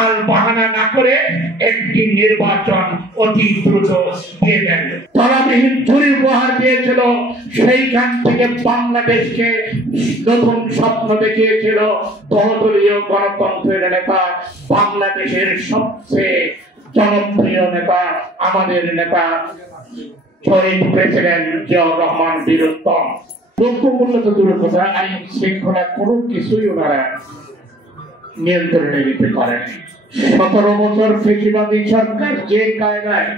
টাল বাহানা না করে একটি নির্বাচন অতি দ্রুত দিয়ে দেন। তলাবিহীন ঝুড়ি উপহার দিয়েছিল, সেইখান থেকে বাংলাদেশকে নতুন স্বপ্ন দেখিয়েছিল বহুদলীয় গণতন্ত্রের নেতা, বাংলাদেশের সবচেয়ে জনপ্রিয় নেতা, আমাদের নেতা শহীদ প্রেসিডেন্ট জিয়াউর রহমান বীরুত্তম। দ্রব্যমূল্য তো দূরের কথা, আইন শৃঙ্খলা কোনো কিছুই ওনারা নিয়ন্ত্রণে নিতে পারেন। 17 বছর ফেসিবাদী সরকার যে কায়দায়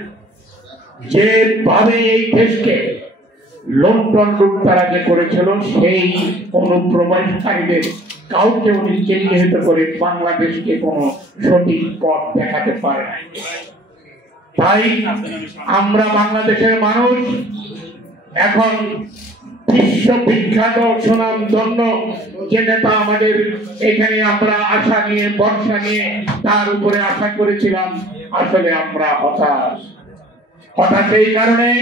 যেভাবে এই দেশকে লুণ্ঠন লুটতারাজ করেছিল, সেই অনুপ্রবেশকারীদের কাউকে উনি চিহ্নিত করে বাংলাদেশকে কোনো সঠিক পথ দেখাতে পারে না। তাই আমরা বাংলাদেশের মানুষ এখন বিশ্ববিখ্যাত সুনাম ধন্য যে নেতা আমাদের এখানে আমরা আশা নিয়ে ভরসা নিয়ে তার উপরে আশা করেছিলাম, আসলে আমরা হতাশ। এই কারণেই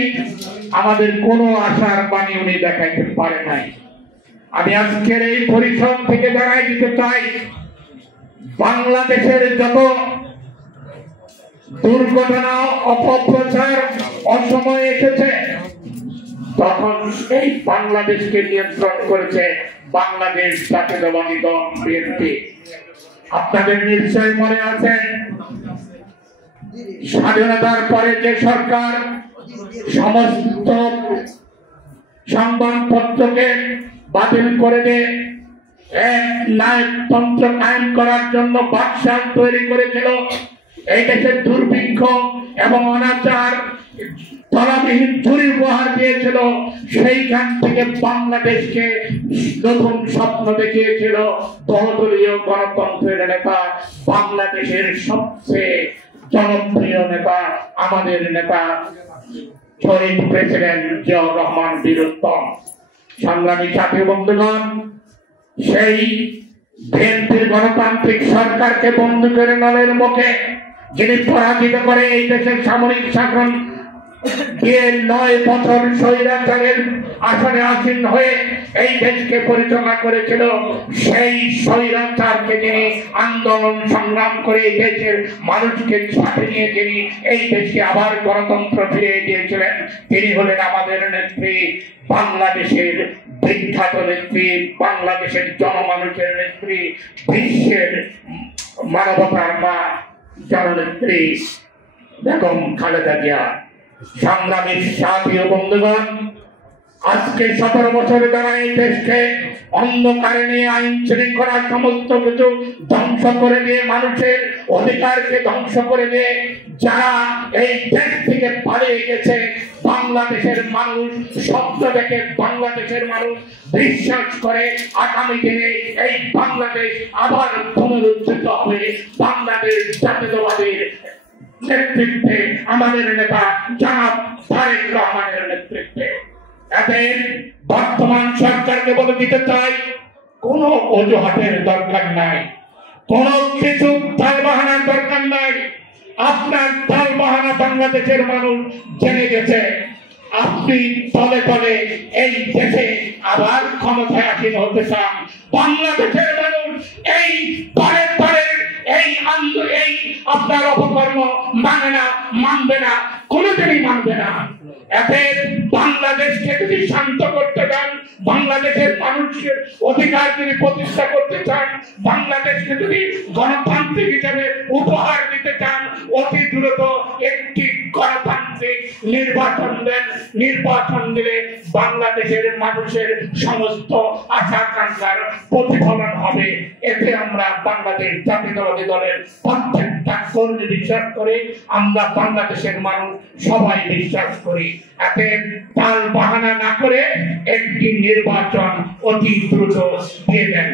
আমাদের কোনো আশার বাণী উনি দেখাইতে পারে নাই। আমি আজকের এই পরিশ্রম থেকে জানাই দিতে চাই, বাংলাদেশের যত দুর্ঘটনা, অপপ্রচার, অসময় এসেছে, তখন এই বাংলাদেশকে নিয়ন্ত্রণ করেছে বাংলাদেশ জাতীয়তাবাদী দল বিএনপি। আপনাদের নিশ্চয় মনে আছে, স্বাধীনতার পরে যে সরকার সমস্ত সংবাদপত্রকে বাতিল করে দিয়ে এক ন্যায়তন্ত্র কায়েম করার জন্য বাকশাল তৈরি করেছিল, এই দেশের দুর্ভিক্ষ এবং অনাচার তলাবিহীন ঝুড়ি উপহার দিয়েছিল, সেইখান থেকে বাংলাদেশকে নতুন স্বপ্ন দেখিয়েছিল বহুদলীয় গণতন্ত্রের নেতা, বাংলাদেশের সবচেয়ে জনপ্রিয় নেতা, আমাদের নেতা শহীদ প্রেসিডেন্ট জিয়াউর রহমান বীরুত্তম। সংগ্রামী সাথী বন্ধুগণ, সেই বিএনপির গণতান্ত্রিক সরকারকে বন্দুকের নলের মুখে যিনি পরাজিত করে এই দেশের সামরিক শাসন দিয়ে 9 বছর স্বৈরাচারের আসনে আসীন হয়ে এই দেশকে পরিচালনা করেছিল, সেই স্বৈরাচারকে যিনি আন্দোলন সংগ্রাম করে এই দেশের মানুষকে সাথে নিয়ে যিনি এই দেশকে আবার গণতন্ত্র ফিরিয়ে দিয়েছিলেন, তিনি হলেন আমাদের নেত্রী, বাংলাদেশের বিখ্যাত নেত্রী, বাংলাদেশের জনমানুষের নেত্রী, বিশ্বের মানবতার মা জননেত্রী বেগম খালেদা জিয়া। সংগ্রামী সাথী ও বন্ধুগণ, আজকে 17 বছর দ্বারা এই দেশকে অন্ধকারে নিয়ে আইন শৃঙ্খলা সমস্ত কিছু ধ্বংস করে দিয়ে, মানুষের অধিকারকে ধ্বংস করে দিয়ে যারা এই দেশ থেকে পালিয়ে গেছে, বাংলাদেশের মানুষ স্বপ্ন দেখে, বাংলাদেশের মানুষ বিশ্বাস করে আগামী দিনে এই বাংলাদেশ আবার পুনরুজ্জীবিত হবে বাংলাদেশ জাতীয়তাবাদীর নেতৃত্বে, আমাদের নেতা জনাব তারেক রহমানের নেতৃত্বে। এদের বর্তমান সরকারকে বলে দিতে চাই, কোনো অজুহাতের দরকার নাই, কোনো কিছু টালবাহানার দরকার নাই। আপনার টালবাহানা বাংলাদেশের মানুষ জেনে গেছে। আপনি তলে তলে এই দেশে আবার ক্ষমতায় আসীন হতে চান। বাংলাদেশের মানুষ এই পরের এই আপনার অপকর্ম মানে না, মানবে না, কোনোদিনই মানবে না। এতে বাংলাদেশকে যদি শান্ত করতে চান, বাংলাদেশের মানুষের অধিকার যদি প্রতিষ্ঠা করতে চান, বাংলাদেশকে যদি গণতান্ত্রিক হিসেবে উপহার দিতে চান, অতি দ্রুত একটি গণতান্ত্রিক নির্বাচন দেন। নির্বাচন দিলে বাংলাদেশের মানুষের সমস্ত আশা আকাঙ্ক্ষার প্রতিফলন হবে। এতে আমরা বাংলাদেশ জাতীয়তাবাদী দলের প্রত্যেকটা কর্মী বিশ্বাস করি, আমরা বাংলাদেশের মানুষ সবাই বিশ্বাস করি। এতে টাল বাহানা না করে একটি নির্বাচন অতি দ্রুত দিয়ে দেন।